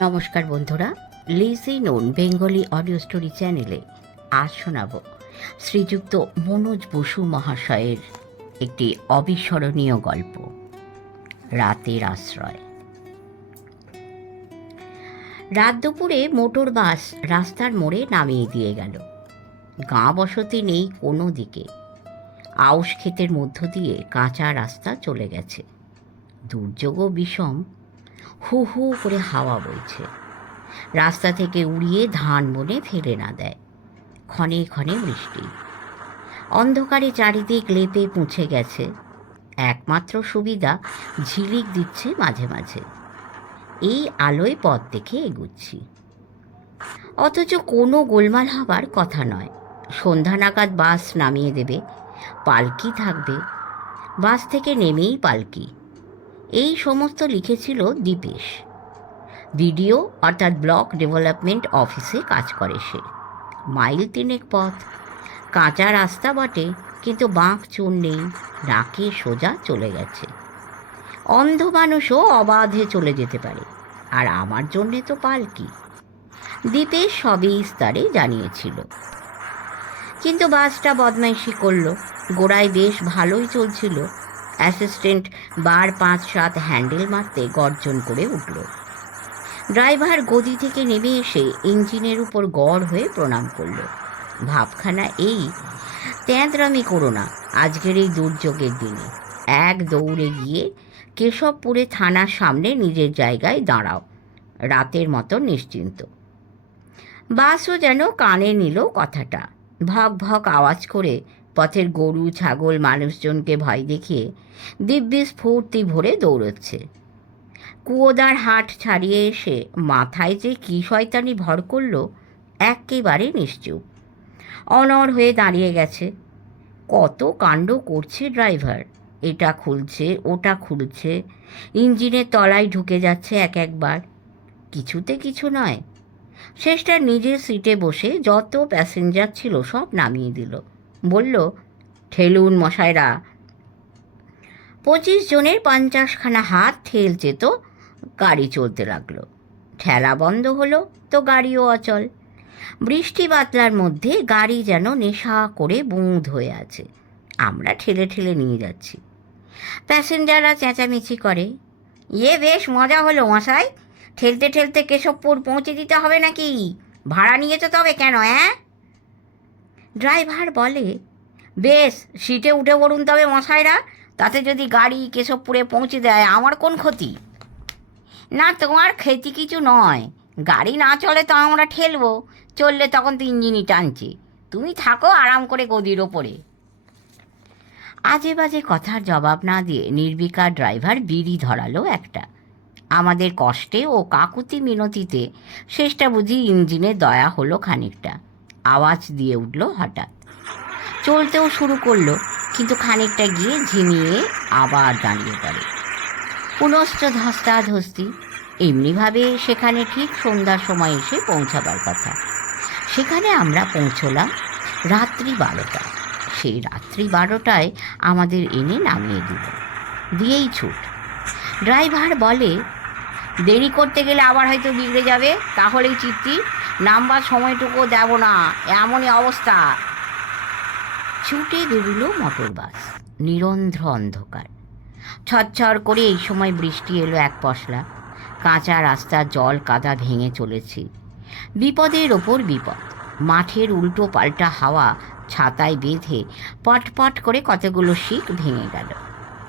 নমস্কার বন্ধুরা, lessee known Bengali audio story চ্যানেলে আজ শোনাব শ্রীযুক্ত মনোজ বসু মহাশয়ের একটি অবিস্মরণীয় গল্প, রাতের আশ্রয়। রাত দুপুরে মোটর বাস রাস্তার মোড়ে নামিয়ে দিয়ে গেল। গাঁ বসতি নেই কোনো দিকে। আউশ ক্ষেতের মধ্য দিয়ে কাঁচা রাস্তা চলে গেছে। দুর্যোগও বিষম। হু হু করে হাওয়া বইছে। রাস্তা থেকে উড়িয়ে ধান বনে ফেলে না দেয়। ক্ষণে ক্ষণে বৃষ্টি। অন্ধকারে চারিদিক লেপে মুছে গেছে। একমাত্র সুবিধা ঝিলিক দিচ্ছে মাঝে মাঝে। এই আলোয় পথ দেখে এগুচ্ছি। অথচ কোনো গোলমাল হবার কথা নয়। সন্ধ্যা নাগাদ বাস নামিয়ে দেবে, পালকি থাকবে। বাস থেকে নেমেই পালকি। এই সমস্ত লিখেছিল দীপেশ। বিডিও অর্থাৎ ব্লক ডেভেলপমেন্ট অফিসে কাজ করে সে। মাইল তিনেক পথ। কাঁচা রাস্তা বটে, কিন্তু বাঁক চুন নেই। নাকে সোজা চলে গেছে। অন্ধ মানুষও অবাধে চলে যেতে পারে, আর আমার জন্যে তো পালকি। দীপেশ সবই স্তরে জানিয়েছিল। কিন্তু বাসটা বদমাইশি করল। গোড়ায় বেশ ভালোই চলছিল। অ্যাসিস্ট্যান্ট বার 5-7 হ্যান্ডেল মারতে গর্জন করে উঠল। ড্রাইভার গদি থেকে নেমে এসে ইঞ্জিনের উপর গড় হয়ে প্রণাম করল। ভাবখানা এই, তেঁতরামি করো না আজকের এই দুর্যোগের দিনে। এক দৌড়ে গিয়ে কেশবপুরে থানার সামনে নিজের জায়গায় দাঁড়াও। রাতের মতো নিশ্চিন্ত। বাসও যেন কানে নিল কথাটা। ভক ভক আওয়াজ করে পথের গরু ছাগল মানুষজনকে ভয় দেখিয়ে দিব্যি স্ফূর্তি ভরে দৌড়চ্ছে। কুয়োদার হাট ছাড়িয়ে এসে মাথায় যে কী শয়তানি ভর করল, একেবারে নিশ্চুপ। অনড় হয়ে দাঁড়িয়ে গেছে। কত কাণ্ড করছে ড্রাইভার। এটা খুলছে ওটা খুলছে, ইঞ্জিনের তলায় ঢুকে যাচ্ছে এক একবার। কিছুতে কিছু নয়। শেষটা নিজের সিটে বসে যত প্যাসেঞ্জার ছিল সব নামিয়ে দিল। বলল, ঠেলুন মশাইরা। 25 জনের 50খানা হাত ঠেলছে তো গাড়ি চলতে লাগলো। ঠেলা বন্ধ হলো তো গাড়িও অচল। বৃষ্টি বাদলার মধ্যে গাড়ি যেন নেশা করে বুঁদ হয়ে আছে। আমরা ঠেলে ঠেলে নিয়ে যাচ্ছি। প্যাসেঞ্জাররা চেঁচামেচি করে, বেশ মজা হলো মশাই, ঠেলতে ঠেলতে কেশবপুর পৌঁছে দিতে হবে নাকি? ভাড়া নিয়েছো তবে কেন? ড্রাইভার বলে, বেশ সিটে উঠে পড়ুন তবে মশাইরা, তাতে যদি গাড়ি কেশবপুরে পৌঁছে দেয় আমার কোন ক্ষতি? না, তোমার ক্ষতি কিছু নয়। গাড়ি না চলে তো আমরা ঠেলবো, চললে তখন তো ইঞ্জিনই টানছে। তুমি থাকো আরাম করে গদির ওপরে। আজে বাজে কথার জবাব না দিয়ে নির্বিকার ড্রাইভার বিড়ি ধরালো একটা। আমাদের কষ্টে ও কাকুতি মিনতিতে শেষটা বুঝি ইঞ্জিনে দয়া হলো খানিকটা। আওয়াজ দিয়ে উঠল হঠাৎ। চলতেও শুরু করলো, কিন্তু খানিকটা গিয়ে ঝিমিয়ে আবার দাঁড়িয়ে পড়ে। পুনশ্চ ধস্তাধস্তি। এমনিভাবে সেখানে ঠিক সন্ধ্যার সময় এসে পৌঁছাবার কথা। সেখানে আমরা পৌঁছলাম রাত্রি 12টা। সেই রাত্রি 12টায় আমাদের এনে নামিয়ে দিয়েই ছুট। ড্রাইভার বলে, দেরি করতে গেলে আবার হয়তো বিগড়ে যাবে, তাহলেই চিত্তি, নামবার সময়টুকু দেব না, এমনই অবস্থা। ছুটে বেরুলো মোটর বাস। নিরন্ধ্র অন্ধকার। ছচ্ছর করে এই সময় বৃষ্টি এলো এক পশলা। কাঁচা রাস্তার জল কাদা ভেঙে চলেছি। বিপদের ওপর বিপদ। মাঠের উল্টো পাল্টা হাওয়া ছাতায় বেঁধে পটপট করে কতগুলো শিক ভেঙে গেল।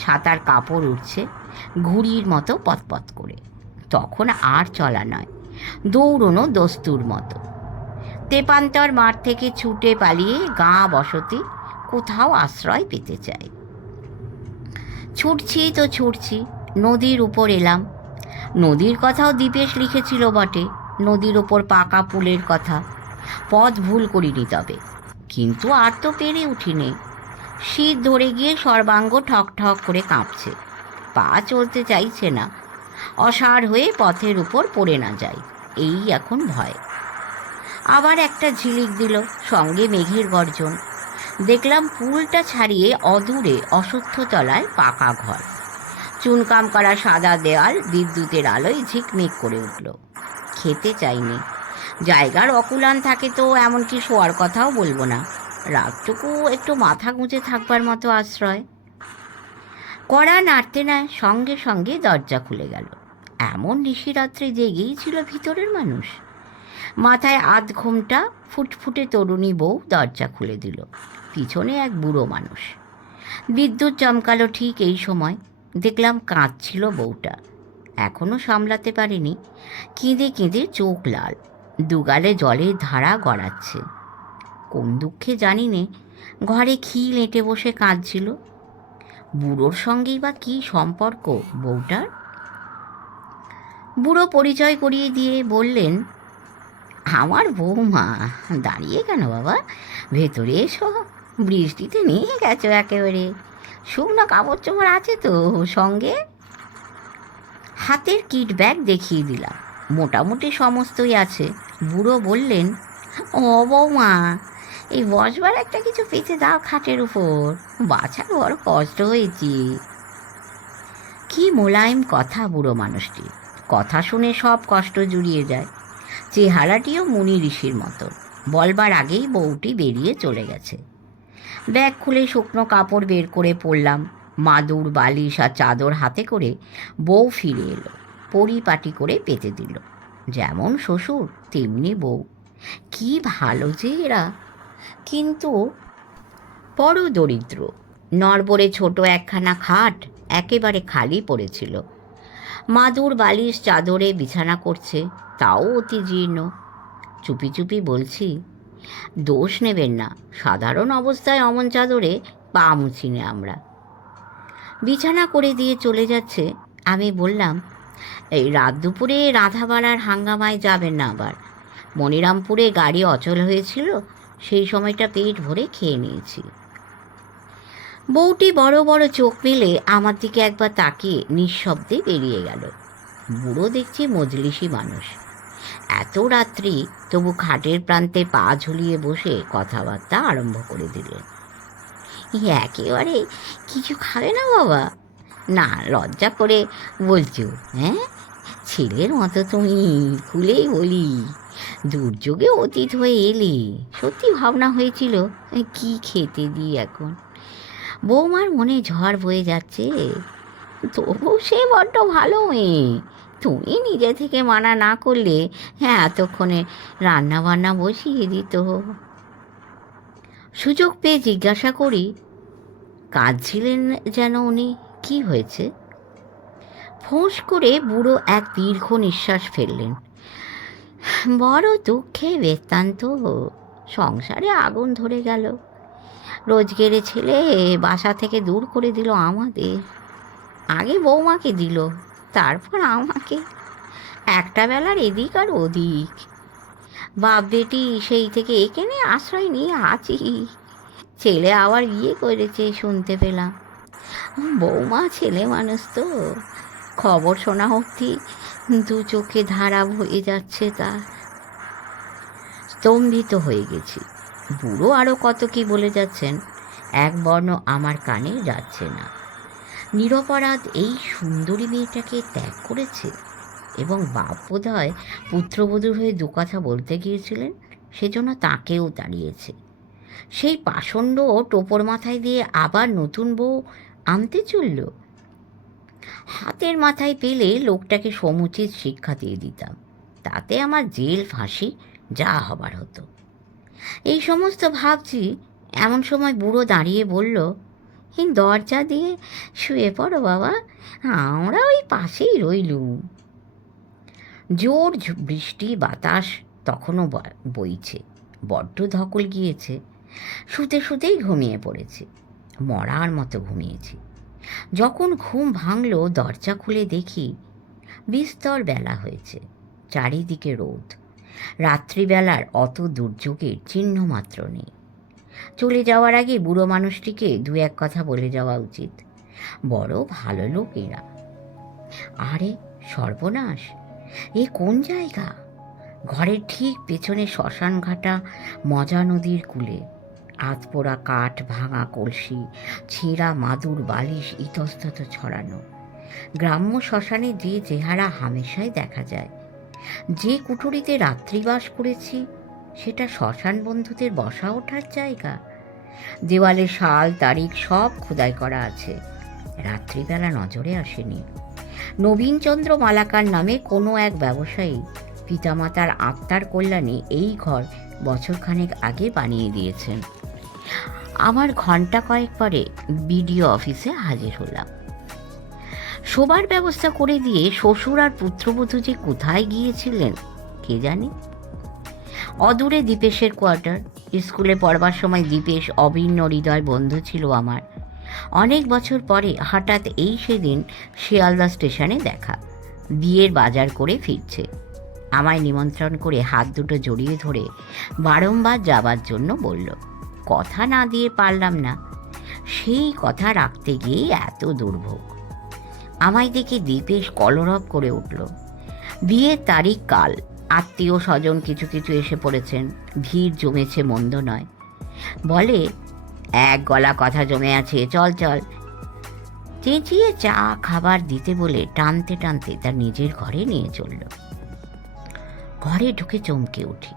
ছাতার কাপড় উঠছে ঘুড়ির মতো পতপত করে। তখন আর চলা নয়, দৌড়নো দস্তুর মতো। তেপান্তর মাঠ থেকে ছুটে পালিয়ে গাঁ বসতি কোথাও আশ্রয় পেতে চাই। ছুটছি তো ছুটছি, নদীর উপর এলাম। নদীর কথাও দীপেশ লিখেছিল বটে, নদীর ওপর পাকা পুলের কথা। পথ ভুল করিনি তবে, কিন্তু আর তো পেরে উঠিনি। শীত ধরে গিয়ে সর্বাঙ্গ ঠক ঠক করে কাঁপছে। পা চলতে চাইছে না। অসাড় হয়ে পথের উপর পড়ে না যায়, এই এখন ভয়। আবার একটা ঝিলিক দিল, সঙ্গে মেঘের গর্জন। দেখলাম পুলটা ছাড়িয়ে অদূরে অশ্বত্থতলায় পাকা ঘর। চুনকাম করা সাদা দেওয়াল বিদ্যুতের আলোয় ঝিকমিক করে উঠল। খেতে চাইনি। জায়গার অকুলান থাকে তো এমনকি শোয়ার কথাও বলবো না, রাতটুকু একটু মাথা গুঁজে থাকবার মতো আশ্রয়। কড়া নাড়তে নেয় সঙ্গে সঙ্গে দরজা খুলে গেল। এমন নিশিরাত্রে জেগেই ছিল ভিতরের মানুষ। মাথায় আধ ঘোমটা ফুটফুটে তরুণী বউ দরজা খুলে দিল। পিছনে এক বুড়ো মানুষ। বিদ্যুৎ চমকালো ঠিক এই সময়। দেখলাম কাঁদছিল বউটা। এখনও সামলাতে পারিনি। কেঁদে কেঁদে চোখ লাল, দুগালে জলের ধারা গড়াচ্ছে। কোন দুঃখে জানি নে ঘরে খিল এঁটে বসে কাঁদছিল। বুড়োর সঙ্গেই বা কী সম্পর্ক বউটার? বুড়ো পরিচয় করিয়ে দিয়ে বললেন, আমার বৌমা। দাঁড়িয়ে কেন বাবা, ভেতরে এসো। বৃষ্টিতে নিয়ে গেছো একেবারে। শুকনো কাপড় চোপড় আছে তো সঙ্গে? হাতের কিট ব্যাগ দেখিয়ে দিলাম। মোটামুটি সমস্তই আছে। বুড়ো বললেন, ও বৌমা, এই বসবার একটা কিছু পেতে দাও খাটের উপর, বাছার বড় কষ্ট হয়েছে। কি মোলায়েম কথা বুড়ো মানুষটি। কথা শুনে সব কষ্ট জুড়িয়ে যায়। চেহারাটিও মুনি ঋষির মতো। বলবার আগেই বউটি বেরিয়ে চলে গেছে। ব্যাগ খুলে শুকনো কাপড় বের করে পরলাম। মাদুর, বালিশ আর চাদর হাতে করে বউ ফিরে এলো। পরিপাটি করে পেতে দিল। যেমন শ্বশুর তেমনি বউ। কি ভালো যে এরা, কিন্তু বড় দরিদ্র। নড়বড়ে ছোট একখানা খাট একেবারে খালি পড়েছিল। মাদুর, বালিশ, চাদরে বিছানা করছে, তাও অতি জীর্ণ। চুপি চুপি বলছি, দোষ নেবেন না, সাধারণ অবস্থায় অমন চাদরে পা মুছিনে আমরা। বিছানা করে দিয়ে চলে যাচ্ছে। আমি বললাম, এই রাত দুপুরে রাধাবাড়ার হাঙ্গামায় যাবেন না আবার। মনিরামপুরে গাড়ি অচল হয়েছিল, সেই সময়টা পেট ভরে খেয়ে নিয়েছি। বউটি বড় বড় চোখ মেলে আমার দিকে একবার তাকিয়ে নিঃশব্দে বেরিয়ে গেল। বুড়ো দেখছি মজলিসি মানুষ। এত রাত্রি তবু খাটের প্রান্তে পা ঝুলিয়ে বসে কথাবার্তা আরম্ভ করে দিলেন। একেবারে কিছু খাবে না বাবা? না, লজ্জা করে বলছো? হ্যাঁ, ছেলের মতো তুমি, খুলেই বলি। দুর্যোগে অতীত হয়ে এলে সত্যি ভাবনা হয়েছিল কি খেতে দিই এখন। বৌমার মনে ঝড় বয়ে যাচ্ছে, তবু সে বড্ড ভালো মেয়ে। তুমি নিজে থেকে মানা না করলে এতক্ষণে রান্না বান্না বসিয়ে দিত। সুযোগ পেয়ে জিজ্ঞাসা করি, কাঁদছিলেন যেন উনি, কি হয়েছে? ফোঁস করে বুড়ো এক দীর্ঘ নিঃশ্বাস ফেললেন। বড় দুঃখে বৃত্তান্ত। সংসারে আগুন ধরে গেল। রোজগেরে ছেলে বাসা থেকে দূর করে দিল আমাদের। আগে বৌমাকে দিল, তারপর আমাকে। একটা বেলার এদিক আর ওদিক। বাপ বেটি সেই থেকে এখানে আশ্রয় নিয়ে আছি। ছেলে আবার বিয়ে করেছে শুনতে পেলাম। বৌমা ছেলে মানুষ তো, খবর শোনা অবধি দু চোখে ধারা বয়ে যাচ্ছে তার। স্তম্ভিত হয়ে গেছি। বুড়ো আরও কত কি বলে যাচ্ছেন, এক বর্ণ আমার কানে যাচ্ছে না। নিরপরাধ এই সুন্দরী মেয়েটাকে ত্যাগ করেছে, এবং বাপ বোধহয় পুত্রবধূর হয়ে দু কথা বলতে গিয়েছিলেন, সেজন্য তাকেও তাড়িয়েছে। সেই পাষণ্ড টোপর মাথায় দিয়ে আবার নতুন বউ আনতে চলল। হাতের মাথায় পেলে লোকটাকে সমুচিত শিক্ষা দিয়ে দিতাম, তাতে আমার জেল ফাঁসি যা হবার হতো। এই সমস্ত ভাবছি, এমন সময় বুড়ো দাঁড়িয়ে বলল, এই দরজা দিয়ে শুয়ে পড়ো বাবা, আমরা ওই পাশেই রইলুম। জোর বৃষ্টি বাতাস তখনও বইছে, বড্ড ধকল গিয়েছে। শুতে শুতেই ঘুমিয়ে পড়েছি, মরার মতো ঘুমিয়েছি। যখন ঘুম ভাঙল, দরজা খুলে দেখি বিস্তর বেলা হয়েছে, চারিদিকে রোদ। রাত্রিবেলার অত দুর্যোগের চিহ্ন মাত্র নেই। চলে যাওয়ার আগে বুড়ো মানুষটিকে দু এক কথা বলে যাওয়া উচিত। বড় ভালো লোক এরা। আরে সর্বনাশ, এ কোন জায়গা? ঘরের ঠিক পেছনে শ্মশান ঘাটা মজা নদীর কূলে। আধপোড়া কাঠ, ভাঙা কলসি, ছেঁড়া মাদুর, বালিশ ইতস্তত ছড়ানো। গ্রাম্য শ্মশানে যে চেহারা হামেশাই দেখা যায়, যে কুঠুরিতে রাত্রিবাস করেছি সেটা শ্মশান বন্ধুদের বসা ওঠার জায়গা। দেওয়ালে সাল তারিখ সব খোদাই করা আছে, রাত্রিবেলা নজরে আসেনি। নবীনচন্দ্র মালাকার নামে কোনো এক ব্যবসায়ী পিতামাতার আত্মার কল্যাণে এই ঘর বছরখানেক আগে বানিয়ে দিয়েছেন। আমার ঘন্টা কয়েক পরে বিডিও অফিসে হাজির হলাম। শোবার ব্যবস্থা করে দিয়ে শ্বশুর আর পুত্রবধূ যে কোথায় গিয়েছিলেন কে জানে। অদূরে দীপেশের কোয়ার্টার। স্কুলে পড়বার সময় দীপেশ অভিন্ন হৃদয় বন্ধু ছিল আমার। অনেক বছর পরে হঠাৎ এই সেদিন শিয়ালদা স্টেশনে দেখা। বিয়ের বাজার করে ফিরছে। আমায় নিমন্ত্রণ করে হাত দুটো জড়িয়ে ধরে বারংবার যাবার জন্য বলল। কথা না দিয়ে পারলাম না। সেই কথা রাখতে গিয়ে এত দুর্ভোগ। আমায় দেখে দীপেশ কলরব করে উঠল। বিয়ের তারিখ কাল। আত্মীয় স্বজন কিছু কিছু এসে পড়েছেন। ভিড় জমেছে মন্দ নয়। বলে, এক গলা কথা জমে আছে, চল চল। চেঁচিয়ে চা খাবার দিতে বলে টানতে টানতে তার নিজের ঘরে নিয়ে চলল। ঘরে ঢুকে চমকে উঠি।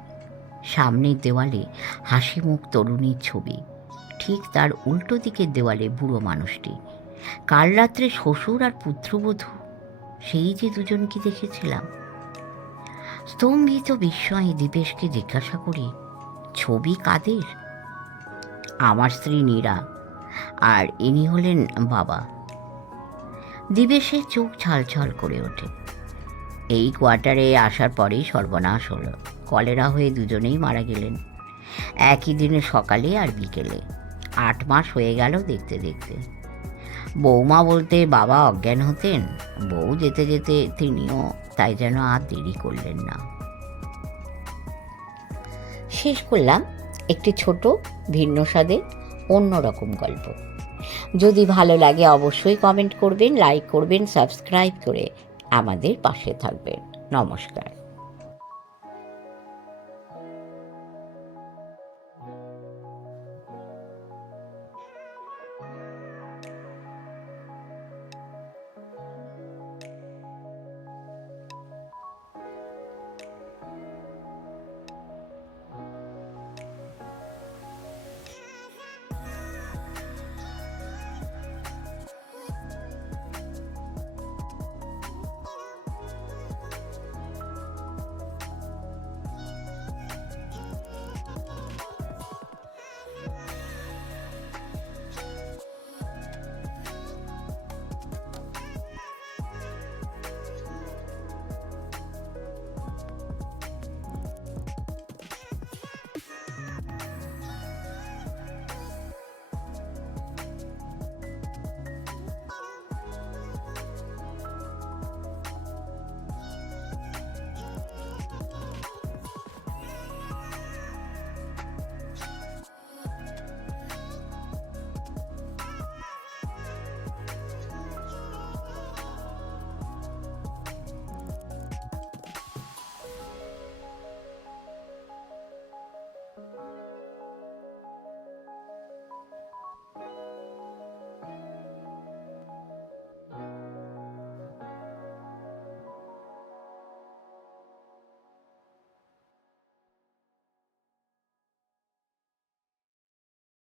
সামনের দেওয়ালে হাসি মুখ তরুণীর ছবি, ঠিক তার উল্টো দিকের দেওয়ালে বুড়ো মানুষটি। কাল রাত্রে শ্বশুর আর পুত্রবধূ, সেই যে দুজনকে দেখেছিলাম। স্তম্ভিত বিস্ময়ে দীপেশকে জিজ্ঞাসা করি, ছবি কাদের? আমার স্ত্রী নীরা, আর ইনি হলেন বাবা। দীপেশের চোখ ছলছল করে ওঠে। এই কোয়ার্টারে আসার পরেই সর্বনাশ হলো। কলেরা হয়ে দুজনেই মারা গেলেন, একই দিনে সকালে আর বিকেলে। 8 মাস হয়ে গেল দেখতে দেখতে। বৌমা বলতে বাবা অজ্ঞান হতেন, বউ যেতে যেতে তিনিও, তাই যেন আর দেরি করলেন না। শেষ করলাম একটি ছোট ভিন্ন স্বাদে অন্যরকম গল্প। যদি ভালো লাগে অবশ্যই কমেন্ট করবেন, লাইক করবেন, সাবস্ক্রাইব করে আমাদের পাশে থাকবেন। নমস্কার।